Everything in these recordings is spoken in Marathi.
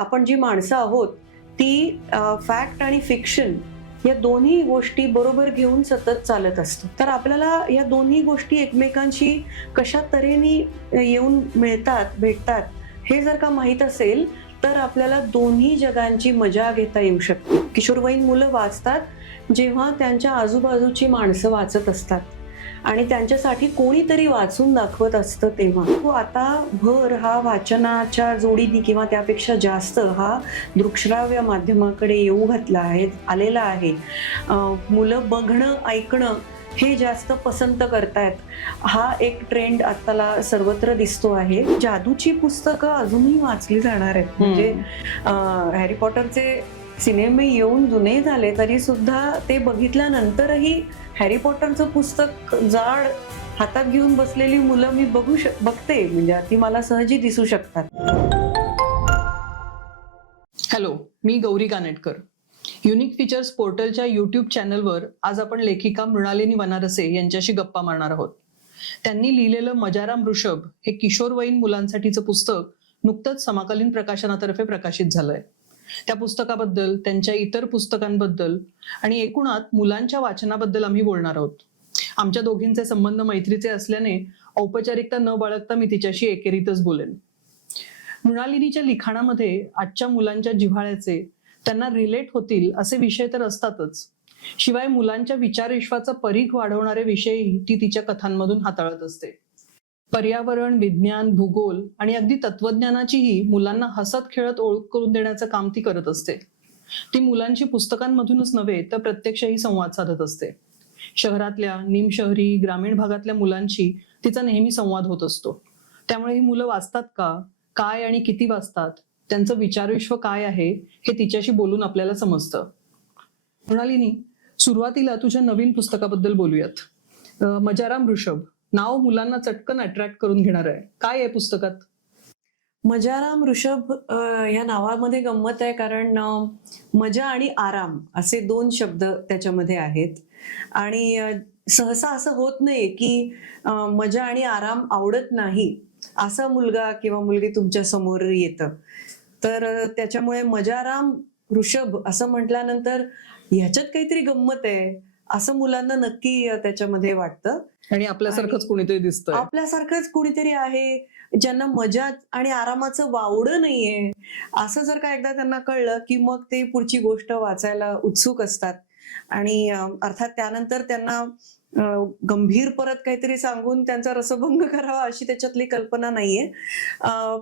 आपण जी माणसं आहोत ती फॅक्ट आणि फिक्शन या दोन्ही गोष्टी बरोबर घेऊन सतत चालत असतो तर आपल्याला या दोन्ही गोष्टी एकमेकांशी कशा तऱ्हेने येऊन मिळतात भेटतात हे जर का माहीत असेल तर आपल्याला दोन्ही जगांची मजा घेता येऊ शकते. किशोरवयीन मुलं वाचतात जेव्हा त्यांच्या आजूबाजूची माणसं वाचत असतात. आणि त्यांच्यासाठी कोणीतरी वाचून दाखवत असतं तेव्हा. तो आता भर हा वाचनाच्या जोडीने किंवा त्यापेक्षा जास्त हा दृकश्राव्य माध्यमाकडे येऊ घातला आहे आलेला आहे. मुलं बघणं ऐकणं हे जास्त पसंत करतायत. हा एक ट्रेंड आताला सर्वत्र दिसतो आहे. जादूची पुस्तकं अजूनही वाचली जाणार आहेत. म्हणजे हॅरी पॉटरचे सिनेमे येऊन जुने झाले तरी सुद्धा ते बघितल्यानंतरही हॅरी पॉटरचं पुस्तक जाड हातात घेऊन बसलेली मुलं मी बघू शक बघते. म्हणजे ती मला सहजी दिसू शकतात. हॅलो मी गौरी कानेटकर. युनिक फीचर्स पोर्टलच्या युट्यूब चॅनलवर आज आपण लेखिका मृणालिनी वनारसे यांच्याशी गप्पा मारणार आहोत. त्यांनी लिहिलेलं मजाराम ऋषभ हे किशोरवयीन मुलांसाठीचं पुस्तक नुकतंच समाकालीन प्रकाशनातर्फे प्रकाशित झालंय. त्या पुस्तकाबद्दल त्यांच्या इतर पुस्तकांबद्दल आणि एकूणात मुलांच्या वाचनाबद्दल आम्ही बोलणार आहोत. आमच्या दोघींचे संबंध मैत्रीचे असल्याने औपचारिकता न बाळगता मी तिच्याशी एकेरीतच बोलेन. मृणालिनीच्या लिखाणामध्ये आजच्या मुलांच्या जिव्हाळ्याचे त्यांना रिलेट होतील असे विषय तर असतातच. शिवाय मुलांच्या विचारविश्वाचा परीघ वाढवणारे विषयही ती तिच्या कथांमधून हाताळत असते. पर्यावरण विज्ञान भूगोल आणि अगदी तत्वज्ञानाचीही मुलांना हसत खेळत ओळख करून देण्याचं काम ती करत असते. ती मुलांची पुस्तकांमधूनच नव्हे तर प्रत्यक्षही संवाद साधत असते. शहरातल्या निमशहरी ग्रामीण भागातल्या मुलांशी तिचा नेहमी संवाद होत असतो. त्यामुळे ही मुलं वाचतात का काय आणि किती वाचतात त्यांचं विचारविश्व काय आहे हे तिच्याशी बोलून आपल्याला समजतं. मृणालिनी सुरुवातीला तुझ्या नवीन पुस्तकाबद्दल बोलूयात. मजाराम ऋषभ नाव मुलांना चटकन अट्रॅक्ट करून घेणार आहे. काय आहे पुस्तकात? मजाराम ऋषभ या नावामध्ये गंमत आहे कारण मजा आणि आराम असे दोन शब्द त्याच्यामध्ये आहेत. आणि सहसा असं होत नाही की मजा आणि आराम आवडत नाही असा मुलगा किंवा मुलगी तुमच्यासमोर येतं. तर त्याच्यामुळे मजाराम ऋषभ असं म्हटल्यानंतर ह्याच्यात काहीतरी गंमत आहे. असं मुलांना नक्की त्याच्यामध्ये वाटतं. आणि आपल्यासारखंच कोणीतरी दिसतंय. आपल्यासारखंच कुणीतरी आहे ज्यांना मजा आणि आरामाचं वावडं नाहीये. असं जर का एकदा त्यांना कळलं की मग ते पुढची गोष्ट वाचायला उत्सुक असतात. आणि अर्थात त्यानंतर त्यांना गंभीर परत काहीतरी सांगून त्यांचा रसभंग करावा अशी त्याच्यातली कल्पना नाहीये.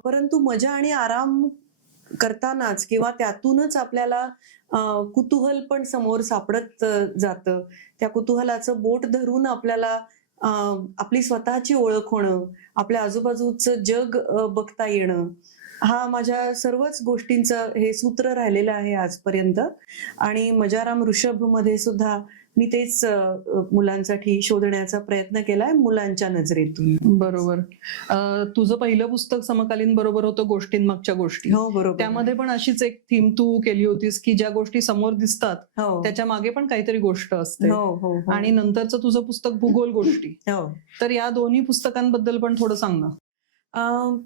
परंतु मजा आणि आराम करतानाच किंवा त्यातूनच आपल्याला कुतूहल पण समोर सापडत जातं. त्या कुतूहलाचं बोट धरून आपल्याला आपली स्वतःची ओळख होणं आपल्या आजूबाजूचं जग बघता येणं हा माझ्या सर्वच गोष्टींचं हे सूत्र राहिलेलं आहे आजपर्यंत. आणि मजाराम ऋषभमध्ये सुद्धा मी तेच मुलांसाठी शोधण्याचा प्रयत्न केलाय मुलांच्या नजरेतून. बरोबर. तुझं पहिलं पुस्तक समकालीन बरोबर होतं गोष्टींमागच्या गोष्टी. हो बरोबर. त्यामध्ये पण अशीच एक थीम तू केली होतीस की ज्या गोष्टी समोर दिसतात हो. त्याच्यामागे पण काहीतरी गोष्ट असते. हो हो हो. आणि नंतरचं तुझं पुस्तक भूगोल गोष्टी. हो. तर या दोन्ही पुस्तकांबद्दल पण थोडं सांग ना. अं,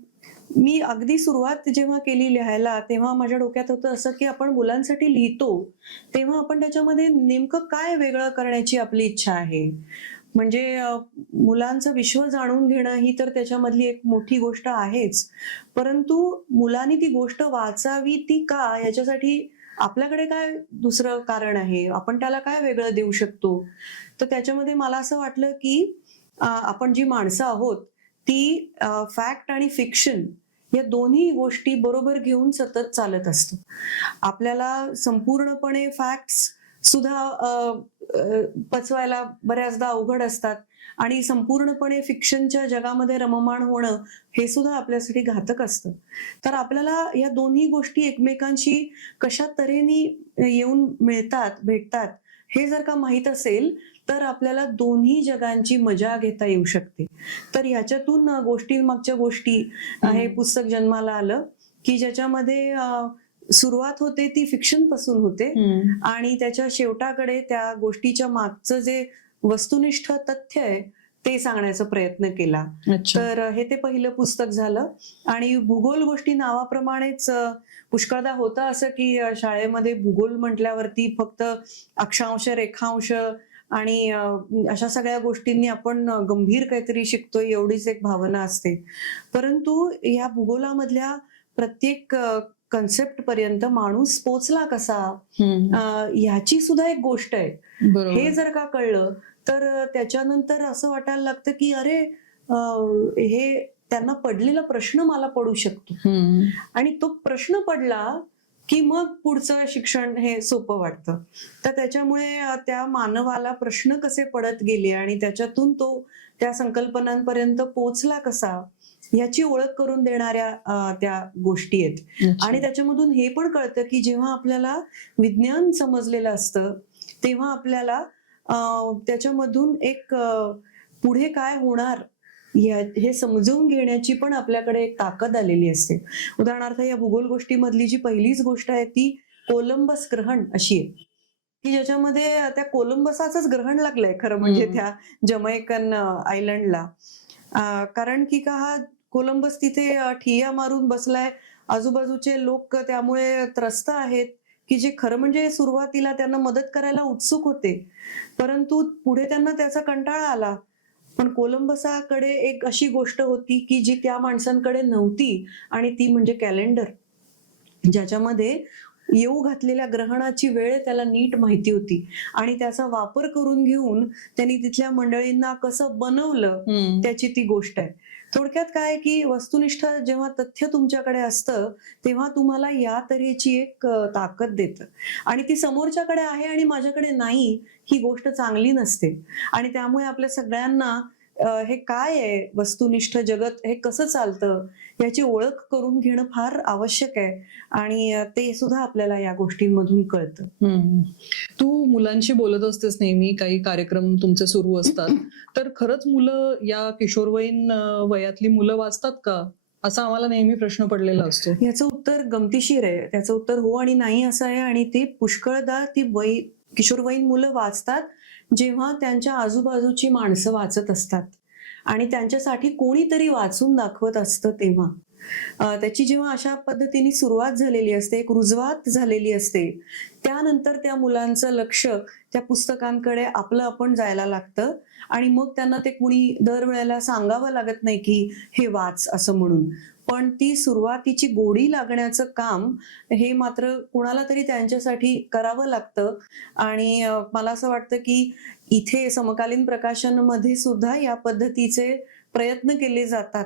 मी अगदी सुरुवात जेव्हा केली लिहायला तेव्हा माझ्या डोक्यात होतं असं की आपण मुलांसाठी लिहितो तेव्हा आपण त्याच्यामध्ये नेमकं काय वेगळं करण्याची आपली इच्छा आहे? म्हणजे मुलांचं विश्व जाणून घेणं ही तर त्याच्यामधली एक मोठी गोष्ट आहेच. परंतु मुलांनी ती गोष्ट वाचावी ती का? याच्यासाठी आपल्याकडे काय दुसरं कारण आहे? आपण त्याला काय वेगळं देऊ शकतो? तर त्याच्यामध्ये मला असं वाटलं की आपण जी माणसं आहोत ती फॅक्ट आणि फिक्शन या दोन्ही गोष्टी बरोबर घेऊन सतत चालत असतो. आपल्याला संपूर्णपणे फॅक्ट्स सुद्धा पचवायला बऱ्याचदा अवघड असतात आणि संपूर्णपणे फिक्शनच्या जगामध्ये रममाण होणं हे सुद्धा आपल्यासाठी घातक असतं. तर आपल्याला या दोन्ही गोष्टी एकमेकांशी कशा तऱ्हेने येऊन मिळतात भेटतात हे जर का माहीत असेल तर आपल्याला दोन्ही जगांची मजा घेता येऊ शकते. तर ह्याच्यातून गोष्टींमागच्या गोष्टी हे. पुस्तक जन्माला आलं की ज्याच्यामध्ये सुरुवात होते ती फिक्शनपासून होते आणि त्याच्या शेवटाकडे त्या गोष्टीच्या मागचं जे वस्तुनिष्ठ तथ्य आहे ते सांगण्याचा प्रयत्न केला. तर हे ते पहिलं पुस्तक झालं आणि भूगोल गोष्टी नावाप्रमाणेच पुष्कळदा होतं असं की शाळेमध्ये भूगोल म्हटल्यावरती फक्त अक्षांश रेखांश आणि अशा सगळ्या गोष्टींनी आपण गंभीर काहीतरी शिकतोय एवढीच एक भावना असते. परंतु या भूगोलामधल्या प्रत्येक कन्सेप्ट पर्यंत माणूस पोचला कसा ह्याची सुद्धा एक गोष्ट आहे. हे जर का कळलं तर त्याच्यानंतर असं वाटायला लागतं की अरे हे त्यांना पडलेला प्रश्न मला पडू शकतो. आणि तो प्रश्न पडला की मग पुढचं शिक्षण हे सोपं वाटतं तर त्याच्यामुळे त्या मानवाला प्रश्न कसे पडत गेले आणि त्याच्यातून तो त्या संकल्पनांपर्यंत पोचला कसा याची ओळख करून देणाऱ्या त्या गोष्टी आहेत. आणि त्याच्यामधून हे पण कळतं की जेव्हा आपल्याला विज्ञान समजलेलं असतं तेव्हा आपल्याला त्याच्यामधून एक पुढे काय होणार या- हे समजून घेण्याची पण आपल्याकडे एक ताकद आलेली असते. उदाहरणार्थ या भूगोल गोष्टीमधली जी पहिलीच गोष्ट आहे ती कोलंबस ग्रहण अशी आहे. की ज्याच्यामध्ये त्या कोलंबसाचंच ग्रहण लागलंय खरं म्हणजे. त्या जमैकन आयलंडला. कारण की का हा कोलंबस तिथे अं, ठिय्या मारून बसलाय. आजूबाजूचे लोक त्यामुळे त्रस्त आहेत की जे खरं म्हणजे सुरुवातीला त्यांना मदत करायला उत्सुक होते. परंतु पुढे त्यांना त्याचा कंटाळा आला. पण कोलंबसाकडे एक अशी गोष्ट होती की जी त्या माणसांकडे नव्हती आणि ती म्हणजे कॅलेंडर ज्याच्यामध्ये येऊ घातलेल्या ग्रहणाची वेळ त्याला नीट माहिती होती. आणि त्याचा वापर करून घेऊन त्यांनी तिथल्या मंडळींना कसं बनवलं. त्याची ती गोष्ट आहे. थोडक्यात काय की वस्तुनिष्ठ जेव्हा तथ्य तुमच्याकडे असतं तेव्हा तुम्हाला या तऱ्हेची एक ताकद देतं. आणि ती समोरच्याकडे आहे आणि माझ्याकडे नाही ही गोष्ट चांगली नसते. आणि त्यामुळे आपल्या सगळ्यांना हे काय आहे? वस्तुनिष्ठ जगत हे कसं चालतं? याची ओळख करून घेणं फार आवश्यक आहे. आणि ते सुद्धा आपल्याला या गोष्टींमधून कळतं. तू मुलांशी बोलत असतेस नेहमी. काही कार्यक्रम तुमचे सुरू असतात. तर खरंच मुलं या किशोरवयीन वयातली मुलं वाचतात का? असा आम्हाला नेहमी प्रश्न पडलेला असतो. याचं उत्तर गमतीशीर आहे. त्याचं उत्तर हो आणि नाही असं आहे. आणि ते पुष्कळदा ती वय किशोरवयीन मुलं वाचतात. जेव्हा त्यांच्या आजूबाजूची माणसं वाचत असतात आणि त्यांच्यासाठी कोणीतरी वाचून दाखवत असतं तेव्हा. त्याची जेव्हा अशा पद्धतीने सुरुवात झालेली असते एक रुजवात झालेली असते त्यानंतर त्या मुलांचं लक्ष त्या पुस्तकांकडे आपलं आपण जायला लागतं आणि मग त्यांना ते कुणी दरवेळेला सांगावं लागत नाही की हे वाच असं म्हणून. पण ती सुरुवातीची गोडी लागण्याचं काम हे मात्र कुणाला तरी त्यांच्यासाठी करावं लागतं. आणि मला असं वाटतं की इथे समकालीन प्रकाशनमध्ये सुद्धा या पद्धतीचे प्रयत्न केले जातात.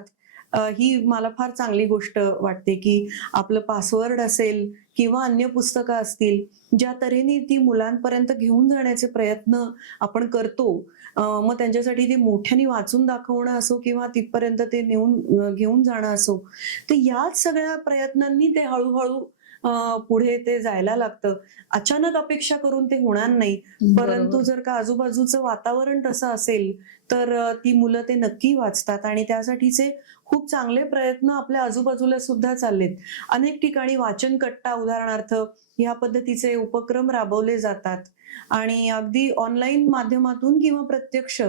ही मला फार चांगली गोष्ट वाटते की आपलं पासवर्ड असेल किंवा अन्य पुस्तकं असतील ज्या तऱ्हेने ती मुलांपर्यंत घेऊन जाण्याचे प्रयत्न आपण करतो मग त्यांच्यासाठी ते मोठ्याने वाचून दाखवणं असो किंवा तिथपर्यंत ते नेऊन घेऊन जाणं असो तर याच सगळ्या प्रयत्नांनी ते हळूहळू पुढे ते जायला लागतं. अचानक अपेक्षा करून ते होणार नाही. परंतु. जर का आजूबाजूचं वातावरण तसं असेल तर ती मुलं ते नक्की वाचतात आणि त्यासाठीचे खूप चांगले प्रयत्न आपल्या आजूबाजूला सुद्धा चाललेत. अनेक ठिकाणी वाचन कट्टा उदाहरणार्थ या पद्धतीचे उपक्रम राबवले जातात. आणि अगदी ऑनलाईन माध्यमातून किंवा प्रत्यक्ष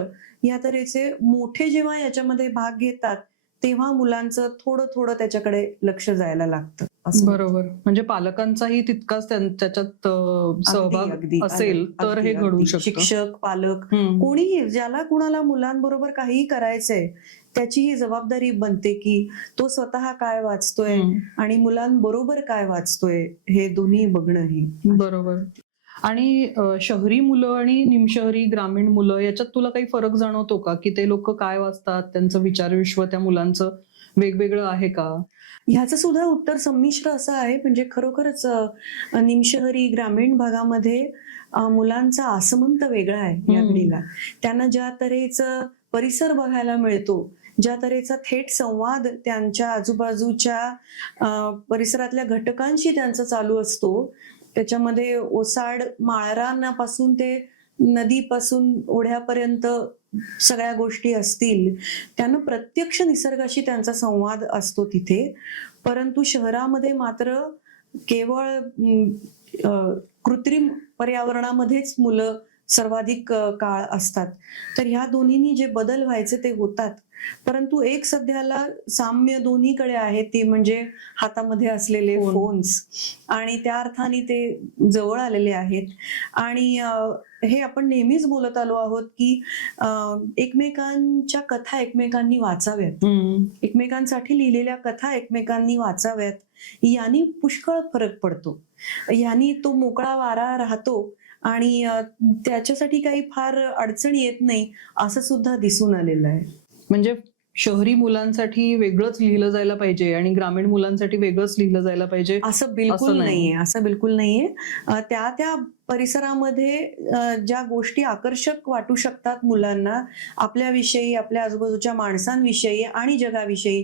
या तऱ्हेचे मोठे जेव्हा याच्यामध्ये भाग घेतात तेव्हा मुलांचं थोडं थोडं त्याच्याकडे लक्ष जायला लागतं बरोबर म्हणजे पालकांचाही तितकाच त्यां- त्याच्यात सहभाग अगदी, असेल तर हे घडू. शकतं शिक्षक पालक. कोणीही ज्याला कुणाला मुलांबरोबर काहीही करायचंय त्याची ही जबाबदारी बनते की तो स्वतः काय वाचतोय. आणि मुलांबरोबर काय वाचतोय हे दोन्ही बघणं ही बरोबर आणि शहरी मुलं आणि निमशहरी ग्रामीण मुलं याच्यात तुला काही फरक जाणवतो का? की ते लोक काय वाचतात? त्यांचं विचारविश्व त्या मुलांचं वेगवेगळं आहे का? ह्याचं सुद्धा उत्तर संमिश्र असं आहे. म्हणजे खरोखरच निमशहरी ग्रामीण भागामध्ये मुलांचा आसमंत वेगळा आहे या. घडीला. त्यांना ज्या तऱ्हेचं परिसर बघायला मिळतो ज्या तऱ्हेचा थेट संवाद त्यांच्या आजूबाजूच्या परिसरातल्या घटकांशी त्यांचा चालू असतो त्याच्यामध्ये ओसाड माळरानापासून ते नदीपासून ओढ्यापर्यंत सगळ्या गोष्टी असतील त्यांना प्रत्यक्ष निसर्गाशी त्यांचा संवाद असतो तिथे. परंतु शहरामध्ये मात्र केवळ कृत्रिम पर्यावरणामध्येच मुलं सर्वाधिक काळ असतात. तर ह्या दोन्हीनी जे बदल व्हायचे ते होतात. परंतु एक सध्याला साम्य दोन्हीकडे आहे ती म्हणजे हातामध्ये असलेले फोन. फोन्स. आणि त्या अर्थाने ते जवळ आलेले आहेत. आणि हे आपण नेहमीच बोलत आलो आहोत की एकमेकांच्या कथा एकमेकांनी वाचाव्यात. एकमेकांसाठी लिहिलेल्या कथा एकमेकांनी वाचाव्यात यांनी पुष्कळ फरक पडतो. यांनी तो मोकळा वारा राहतो आणि त्याच्यासाठी काही फार अडचण येत नाही असं सुद्धा दिसून आलेलं आहे. म्हणजे शहरी मुलांसाठी वेगळंच लिहिलं जायला पाहिजे आणि ग्रामीण मुलांसाठी वेगळंच लिहिलं जायला पाहिजे असं बिलकुल. नाहीये असं बिलकुल नाहीये त्या त्या परिसरामध्ये ज्या गोष्टी आकर्षक वाटू शकतात मुलांना आपल्याविषयी आपल्या आजूबाजूच्या माणसांविषयी आणि जगाविषयी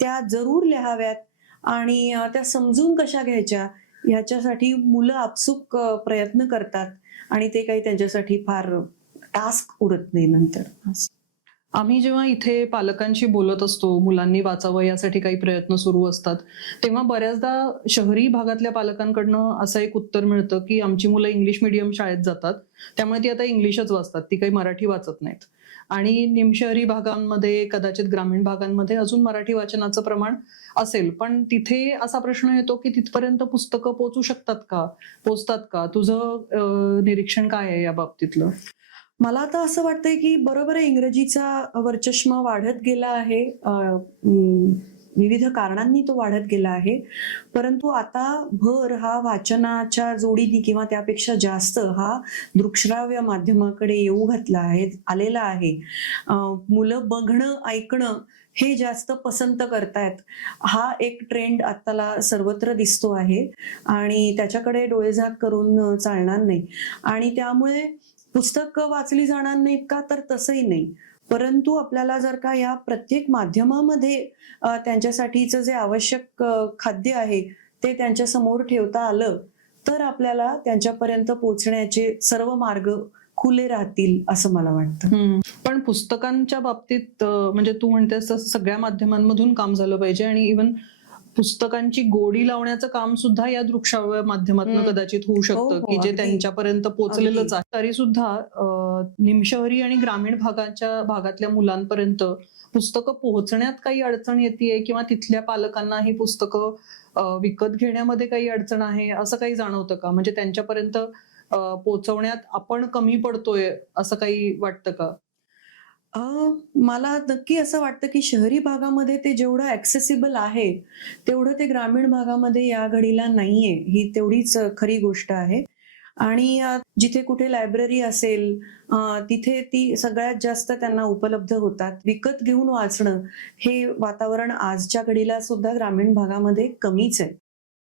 त्या जरूर लिहाव्यात आणि त्या समजून कशा घ्यायच्या ह्याच्यासाठी मुलं आपसूक प्रयत्न करतात आणि ते काही त्यांच्यासाठी फार टास्क उरत नाही नंतर आम्ही जेव्हा इथे पालकांशी बोलत असतो मुलांनी वाचावं यासाठी काही प्रयत्न सुरू असतात तेव्हा बऱ्याचदा शहरी भागातल्या पालकांकडनं असं एक उत्तर मिळतं की आमची मुलं इंग्लिश मिडियम शाळेत जातात त्यामुळे ती आता इंग्लिशच वाचतात ती काही मराठी वाचत नाहीत. आणि निमशहरी भागांमध्ये कदाचित ग्रामीण भागांमध्ये अजून मराठी वाचनाचं प्रमाण असेल पण तिथे असा प्रश्न येतो की तिथपर्यंत पुस्तकं पोचू शकतात का? पोचतात का? तुझं निरीक्षण काय आहे या बाबतीतलं? मला आता असं वाटतंय की बरोबर आहे इंग्रजीचा वर्चष्मा वाढत गेला आहे. विविध कारणांनी तो वाढत गेला आहे. परंतु आता भर हा वाचनाच्या जोडीने किंवा त्यापेक्षा जास्त हा दृकश्राव्य माध्यमाकडे येऊ घातला आहे आलेला आहे. मुलं बघणं ऐकणं हे जास्त पसंत करतायत. हा एक ट्रेंड आताला सर्वत्र दिसतो आहे आणि त्याच्याकडे डोळेझाक करून चालणार नाही. आणि त्यामुळे पुस्तक वाचली जाणार नाहीत का? तर तसंही नाही. परंतु आपल्याला जर का या प्रत्येक माध्यमामध्ये त्यांच्यासाठीचं जे आवश्यक खाद्य आहे ते त्यांच्यासमोर ठेवता आलं तर आपल्याला त्यांच्यापर्यंत पोहोचण्याचे सर्व मार्ग खुले राहतील असं मला वाटतं. पण पुस्तकांच्या बाबतीत म्हणजे तू म्हणतेस तसं सगळ्या माध्यमांमधून काम झालं पाहिजे आणि इवन पुस्तकांची गोडी लावण्याचं काम सुद्धा या दृकश्राव्य माध्यमातून. कदाचित होऊ हो, शकतं हो, की जे. त्यांच्यापर्यंत पोहोचलेलंच. आहे तरी सुद्धा निमशहरी आणि ग्रामीण भागाच्या भागातल्या मुलांपर्यंत पुस्तकं पोहोचण्यात काही अडचण येते किंवा तिथल्या पालकांना ही पुस्तकं विकत घेण्यामध्ये काही अडचण आहे असं काही जाणवतं का म्हणजे त्यांच्यापर्यंत पोहोचवण्यात आपण कमी पडतोय असं काही वाटतं का मला नक्की असं वाटतं की शहरी भागामध्ये ते जेवढं ऍक्सेसिबल आहे तेवढं ते ग्रामीण भागामध्ये या घडीला नाहीये. ही तेवढीच खरी गोष्ट आहे. आणि जिथे कुठे लायब्ररी असेल तिथे ती सगळ्यात जास्त त्यांना उपलब्ध होतात. विकत घेऊन वाचणं हे वातावरण आजच्या घडीला सुद्धा ग्रामीण भागामध्ये कमीच आहे.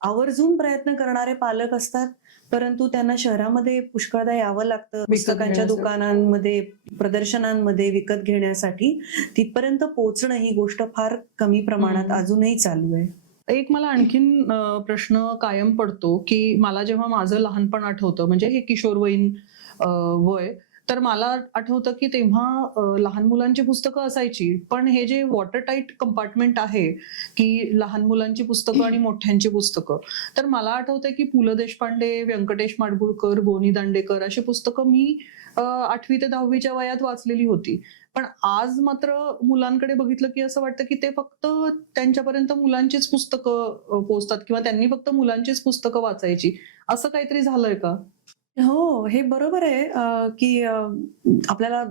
आवर्जून प्रयत्न करणारे पालक असतात परंतु त्यांना शहरामध्ये पुष्कळदा यावं लागतं पुस्तकांच्या. दुकानांमध्ये प्रदर्शनांमध्ये विकत घेण्यासाठी तिथपर्यंत पोहोचणं ही गोष्ट फार कमी प्रमाणात. अजूनही चालू आहे एक मला आणखीन प्रश्न कायम पडतो की मला जेव्हा माझं लहानपण आठवतं म्हणजे हे किशोरवयीन वय तर मला आठवतं की तेव्हा लहान मुलांची पुस्तकं असायची. पण हे जे वॉटर टाईट कंपार्टमेंट आहे की लहान मुलांची पुस्तकं आणि मोठ्यांची पुस्तकं. तर मला आठवतंय की पु ल देशपांडे व्यंकटेश माडगुळकर गोनी दांडेकर अशी पुस्तकं मी आठवी ते दहावीच्या वयात वाचलेली होती. पण आज मात्र मुलांकडे बघितलं की असं वाटतं की ते फक्त त्यांच्यापर्यंत मुलांचीच पुस्तकं पोचतात किंवा त्यांनी फक्त मुलांचीच पुस्तकं वाचायची. असं काहीतरी झालंय का? हो हे बरोबर आहे की आपल्याला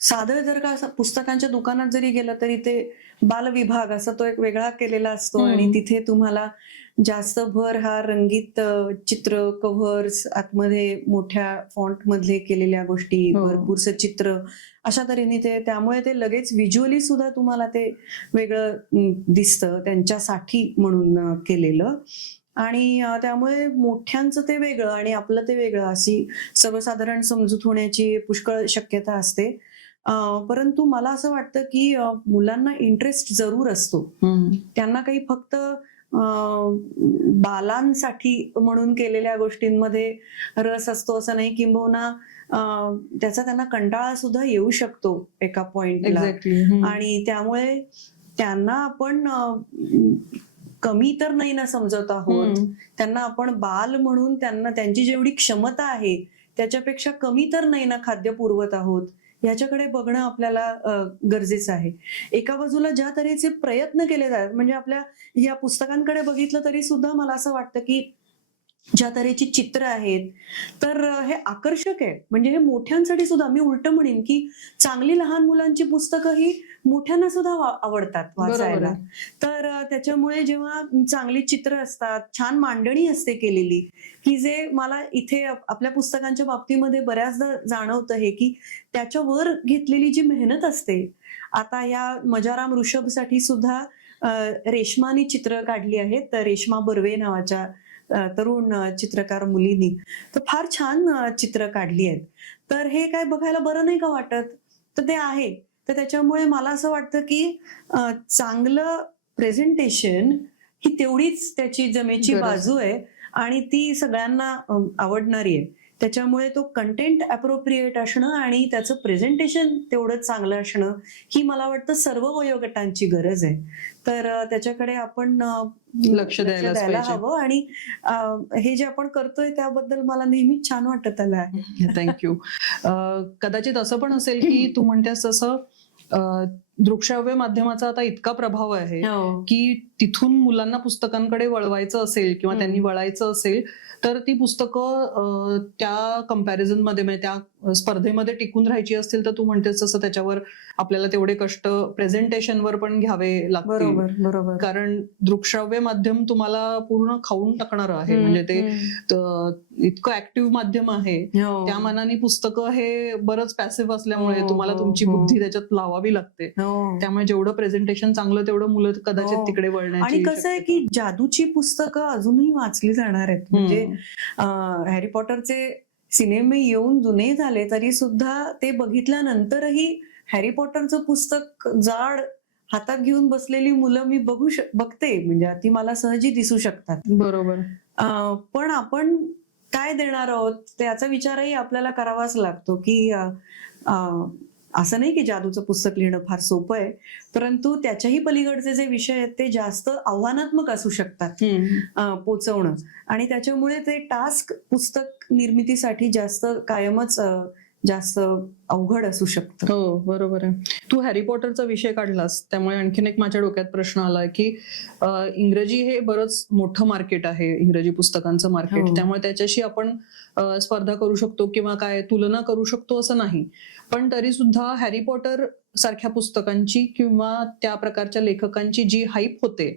साधं जर का पुस्तकांच्या दुकानात जरी गेलं तरी ते बालविभाग असा तो एक वेगळा केलेला असतो. आणि तिथे तुम्हाला जास्त भर हा रंगीत चित्र कव्हर्स आतमध्ये मोठ्या फॉन्ट मधले केलेल्या गोष्टी हो. भरपूर चित्र अशा तऱ्हेने ते त्यामुळे ते लगेच व्हिज्युअली सुद्धा तुम्हाला ते वेगळं दिसतं त्यांच्यासाठी म्हणून केलेलं आणि त्यामुळे मोठ्यांचं ते वेगळं आणि आपलं ते वेगळं अशी सर्वसाधारण समजूत होण्याची पुष्कळ शक्यता असते. परंतु मला असं वाटतं की मुलांना इंटरेस्ट जरूर असतो. त्यांना काही फक्त बालांसाठी म्हणून केलेल्या गोष्टींमध्ये रस असतो असं नाही किंबहुना अ, त्याचा त्यांना कंटाळा सुद्धा येऊ शकतो एका पॉइंटला आणि त्यामुळे त्यांना आपण कमी तर नाही ना समजत आहोत. त्यांना आपण बाल म्हणून त्यांना त्यांची जेवढी क्षमता आहे त्याच्यापेक्षा कमी तर नाही ना खाद्य पुरवत आहोत. ह्याच्याकडे बघणं आपल्याला गरजेचं आहे. एका बाजूला ज्या तऱ्हेचे प्रयत्न केले जातात म्हणजे आपल्या या पुस्तकांकडे बघितलं तरी सुद्धा मला असं वाटतं की ज्या तऱ्हेची चित्र आहेत तर हे आकर्षक आहे. म्हणजे हे मोठ्यांसाठी सुद्धा मी उलट म्हणेन की चांगली लहान मुलांची पुस्तकं ही मोठ्यांना सुद्धा आवडतात वाचायला. तर त्याच्यामुळे जेव्हा चांगली चित्र असतात छान मांडणी असते केलेली की जे मला इथे आप- आपल्या पुस्तकांच्या बाबतीमध्ये बऱ्याचदा जाणवतं हे की त्याच्यावर घेतलेली जी मेहनत असते आता या मजाराम ऋषभसाठी सुद्धा रेशमानी चित्र काढली आहेत तर रेशमा बर्वे नावाच्या तरुण चित्रकार मुलीनी तर फार छान चित्र काढली आहेत. तर हे काय बघायला बरं नाही का वाटत? तर ते आहे. तर त्याच्यामुळे मला असं वाटतं की चांगलं प्रेझेंटेशन ही तेवढीच त्याची जमेची. बाजू आहे आणि ती सगळ्यांना आवडणारी आहे त्याच्यामुळे तो कंटेंट अप्रोप्रिएट असणं आणि त्याचं प्रेझेंटेशन तेवढं चांगलं असणं ही मला वाटतं सर्व वयोगटांची गरज आहे तर त्याच्याकडे आपण लक्ष द्यायलाच पाहिजे. हवं आणि हे जे आपण करतोय त्याबद्दल मला नेहमीच छान वाटत आलं आहे थँक्यू कदाचित असं पण असेल की तू म्हणतेस तसं दृकश्राव्य माध्यमाचा आता इतका प्रभाव आहे हो. की तिथून मुलांना पुस्तकांकडे वळवायचं असेल किंवा. त्यांनी वळायचं असेल तर ती पुस्तकं त्या कंपॅरिझनमध्ये म्हणजे त्या स्पर्धेमध्ये टिकून राहायची असतील तर तू म्हणतेस तसं त्याच्यावर आपल्याला तेवढे कष्ट प्रेझेंटेशनवर पण घ्यावे लागतील बरोबर बरोबर कारण दृकश्राव्य माध्यम तुम्हाला पूर्ण खाऊन टाकणार आहे म्हणजे ते इतकं ऍक्टिव्ह माध्यम आहे. हो. त्या पुस्तकं हे बरंच पॅसिव्ह असल्यामुळे हो, तुम्हाला हो, तुमची. बुद्धी त्याच्यात लावावी लागते. त्यामुळे जेवढं प्रेझेंटेशन चांगलं तेवढं मुलं कदाचित. तिकडे वळण्याची आणि कसं आहे. की जादूची पुस्तकं अजूनही वाचली जाणार आहेत म्हणजे हॅरी पॉटरचे सिनेमे येऊन जुने झाले तरी सुद्धा ते बघितल्यानंतरही हॅरी पॉटरचं पुस्तक जाड हातात घेऊन बसलेली मुलं मी बघू शक बघते. म्हणजे ती मला सहजी दिसू शकतात. बरोबर. पण आपण काय देणार आहोत? त्याचा विचारही आपल्याला करावाच लागतो की असं नाही की जादूचं पुस्तक लिहिणं फार सोपं आहे परंतु त्याच्याही पलीकडचे जे विषय आहेत ते जास्त आव्हानात्मक असू शकतात पोचवणं. आणि त्याच्यामुळे ते टास्क पुस्तक निर्मितीसाठी जास्त कायमच जास्त अवघड असू शकतं. हो बरोबर आहे. तू हॅरी पॉटरचा विषय काढलास त्यामुळे आणखीन एक माझ्या डोक्यात प्रश्न आलाय की इंग्रजी हे बरंच मोठं मार्केट आहे इंग्रजी पुस्तकांचं मार्केट. हो. त्यामुळे त्याच्याशी आपण स्पर्धा करू शकतो किंवा काय तुलना करू शकतो असं नाही. पण तरी सुद्धा हॅरी पॉटर सारख्या पुस्तकांची किंवा त्या प्रकारच्या लेखकांची जी हाईप होते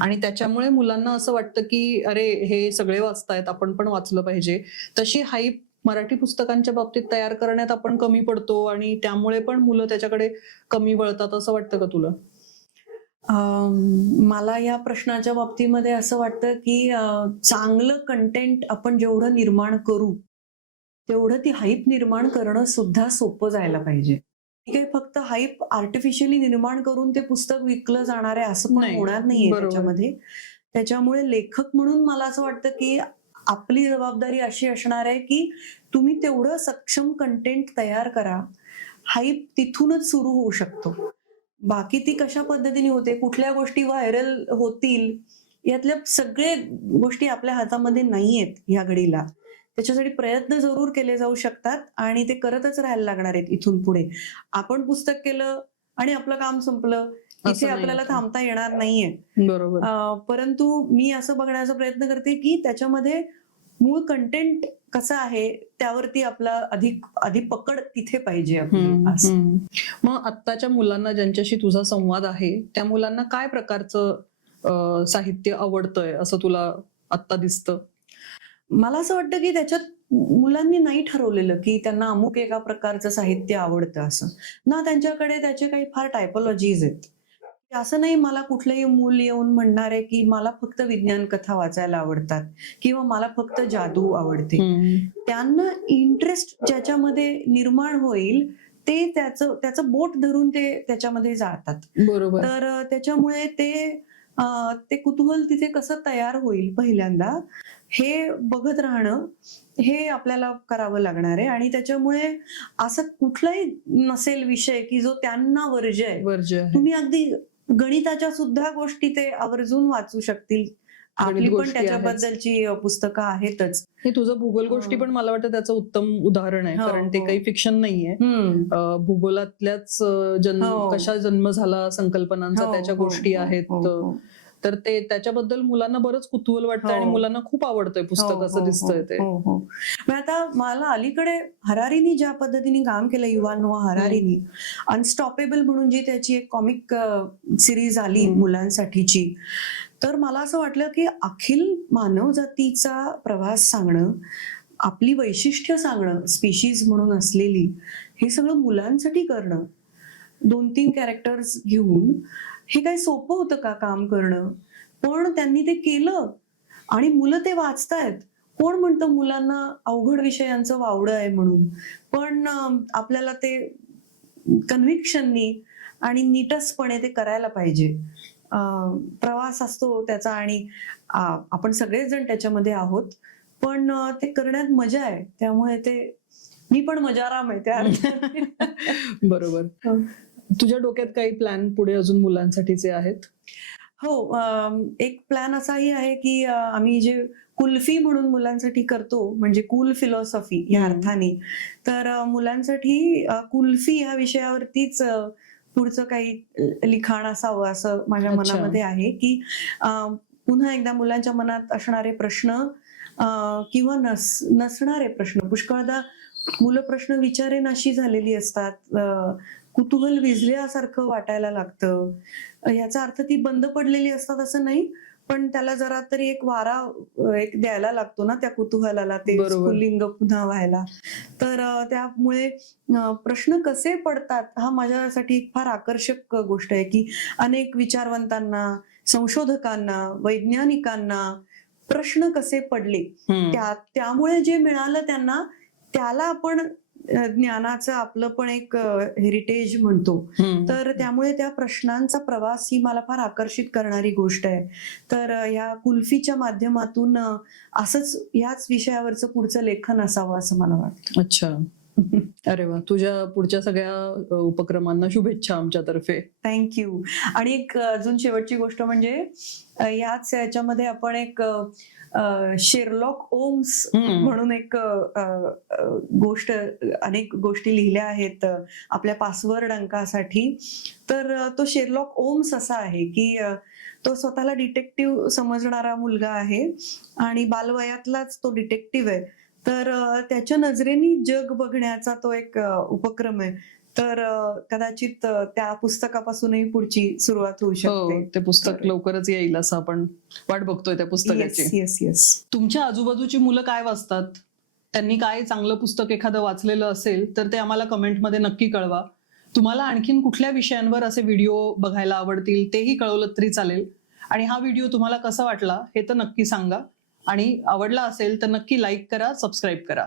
आणि त्याच्यामुळे मुलांना असं वाटतं की अरे हे सगळे वाचतायत आपण पण वाचलं पाहिजे. तशी हाईप मराठी पुस्तकांच्या बाबतीत तयार करण्यात आपण कमी पडतो आणि त्यामुळे पण मुलं त्याच्याकडे कमी वळतात असं वाटतं का तुला? मला या प्रश्नाच्या बाबतीमध्ये असं वाटतं की चांगलं कंटेंट आपण जेवढं निर्माण करू तेवढं ती हाईप निर्माण करणं सुद्धा सोपं जायला पाहिजे. ती काही फक्त हाईप आर्टिफिशियली निर्माण करून ते पुस्तक विकलं जाणार आहे असं पण नाही, होणार नाहीये. त्याच्यामध्ये. त्याच्यामुळे लेखक म्हणून मला असं वाटतं की आपली जबाबदारी अशी असणार आहे की तुम्ही तेवढं सक्षम कंटेंट तयार करा. हाईप तिथूनच सुरू होऊ शकतो. बाकी ती कशा पद्धतीने होते कुठल्या गोष्टी व्हायरल होतील यातल्या सगळे गोष्टी आपल्या हातामध्ये नाही आहेत ह्या घडीला. त्याच्यासाठी प्रयत्न जरूर केले जाऊ शकतात आणि ते करतच राहायला लागणार आहेत इथून पुढे. आपण पुस्तक केलं आणि आपलं काम संपलं नाही आपल्याला. थांबता येणार नाहीये. बरोबर. परंतु मी असं बघण्याचा प्रयत्न करते की त्याच्यामध्ये मूळ कंटेंट कसं आहे त्यावरती आपला अधिक अधिक पकड तिथे पाहिजे. मग आत्ताच्या मुलांना ज्यांच्याशी तुझा संवाद आहे त्या मुलांना काय प्रकारचं साहित्य आवडतंय असं तुला आत्ता दिसतं? मला असं वाटतं की त्याच्यात मुलांनी नाही ठरवलेलं की त्यांना अमुक एका प्रकारचं साहित्य आवडतं असं. ना त्यांच्याकडे त्याचे काही फार टायपोलॉजीज आहेत. असं नाही मला कुठलंही मूल येऊन म्हणणार आहे की मला फक्त विज्ञान कथा वाचायला आवडतात किंवा मला फक्त जादू आवडते. त्यांना इंटरेस्ट ज्याच्यामध्ये निर्माण होईल ते त्याचं त्याचं बोट धरून ते त्याच्यामध्ये जातात. बरोबर. तर त्याच्यामुळे ते ते कुतूहल तिथे कसं तयार होईल पहिल्यांदा हे बघत राहणं हे आपल्याला करावं लागणार आहे. आणि त्याच्यामुळे असं कुठलाही नसेल विषय की जो त्यांना वर्ज्य आहे. तुम्ही अगदी गणिताच्या सुद्धा गोष्टी ते आवर्जून वाचू शकतील. आपली पण. त्याच्याबद्दलची पुस्तकं आहेतच हे तुझं भूगोल गोष्टी. पण मला वाटतं त्याचं उत्तम उदाहरण आहे हो, कारण ते हो. काही फिक्शन नाहीये भूगोलातल्याच जन्म हो. कशा जन्म झाला संकल्पनांचा त्याच्या गोष्टी आहेत. तर ते त्याच्याबद्दल मुलांना बरंच कुतूहल वाटतं हो. आणि मुलांना खूप आवडतंय पुस्तक हो, असं हो, दिसतंय ते हो, हो. आता मला अलीकडे हरारीनी ज्या पद्धतीने काम केलं युवान हरारीनी अनस्टॉपेबल म्हणून जी त्याची एक कॉमिक सिरीज आली. मुलांसाठीची तर मला असं वाटलं की अखिल मानव जातीचा प्रवास सांगणं आपली वैशिष्ट्य सांगणं स्पीशीज म्हणून असलेली हे सगळं मुलांसाठी करणं दोन तीन कॅरेक्टर्स घेऊन हे काही सोपं होतं का काम करणं? पण त्यांनी ते केलं. आणि मुलं ते वाचतायत. कोण म्हणतं मुलांना अवघड विषयांचं वावडं आहे म्हणून? पण आपल्याला ते कन्व्हिक्शननी आणि नीटसपणे ते करायला पाहिजे. प्रवास असतो त्याचा आणि आपण सगळेच जण त्याच्यामध्ये आहोत. पण ते करण्यात मजा आहे. त्यामुळे ते मी पण मजाराम आहे त्या. बरोबर. तुझ्या डोक्यात काही प्लॅन पुढे अजून मुलांसाठीचे आहेत हो एक प्लॅन असाही आहे की आम्ही जे कुल्फी म्हणून मुलांसाठी करतो म्हणजे कूल फिलॉसॉफी या. अर्थाने तर मुलांसाठी कुल्फी ह्या विषयावरतीच पुढचं काही लिखाण असावं असं माझ्या. मनामध्ये आहे की पुन्हा एकदा मुलांच्या मनात असणारे प्रश्न किंवा नस नसणारे प्रश्न पुष्कळदा मुलं प्रश्न विचारेनाशी झालेली असतात कुतूहल विझल्यासारखं वाटायला लागतं याचा अर्थ ती बंद पडलेली असतात असं नाही पण त्याला जरा तरी एक वारा एक द्यायला लागतो ना त्या कुतूहलाला ते. स्फुल्लिंग पुन्हा व्हायला तर त्यामुळे प्रश्न कसे पडतात हा माझ्यासाठी एक फार आकर्षक गोष्ट आहे की अनेक विचारवंतांना संशोधकांना वैज्ञानिकांना प्रश्न कसे पडले. त्या त्यामुळे जे मिळालं त्यांना त्याला आपण ज्ञानाचं आपलं पण एक हेरिटेज म्हणतो. तर त्यामुळे त्या प्रश्नांचा प्रवास ही मला फार आकर्षित करणारी गोष्ट आहे. तर अ, या कुल्फीच्या माध्यमातून असंच याच विषयावरचं पुढचं लेखन असावं असं मला वाटतं. अच्छा. अरे वा तुझ्या पुढच्या सगळ्या उपक्रमांना शुभेच्छा आमच्यातर्फे. थँक्यू आणि एक अजून शेवटची गोष्ट म्हणजे याच याच्यामध्ये आपण एक शेरलॉक ओम्स. म्हणून एक गोष्ट अनेक गोष्टी लिहिल्या आहेत आपल्या पासवर्ड अंकासाठी. तर तो शेरलॉक ओम्स असा आहे की तो स्वतःला डिटेक्टिव्ह समजणारा मुलगा आहे आणि बालवयातलाच तो डिटेक्टिव्ह आहे. तर त्याच्या नजरेने जग बघण्याचा तो एक उपक्रम आहे. तर कदाचित त्या पुस्तकापासूनही पुढची सुरुवात होऊ हो शकते. ते पुस्तक लवकरच येईल असं आपण वाट बघतोय त्या पुस्तकाची. येस येस येस तुमच्या आजूबाजूची मुलं काय वाचतात? त्यांनी काय चांगलं पुस्तक एखादं वाचलेलं असेल तर ते आम्हाला कमेंटमध्ये नक्की कळवा. तुम्हाला आणखीन कुठल्या विषयांवर असे व्हिडिओ बघायला आवडतील तेही कळवलं तरी चालेल. आणि हा व्हिडिओ तुम्हाला कसा वाटला हे तर नक्की सांगा. आणि आवडला असेल तर नक्की लाईक करा सबस्क्राईब करा.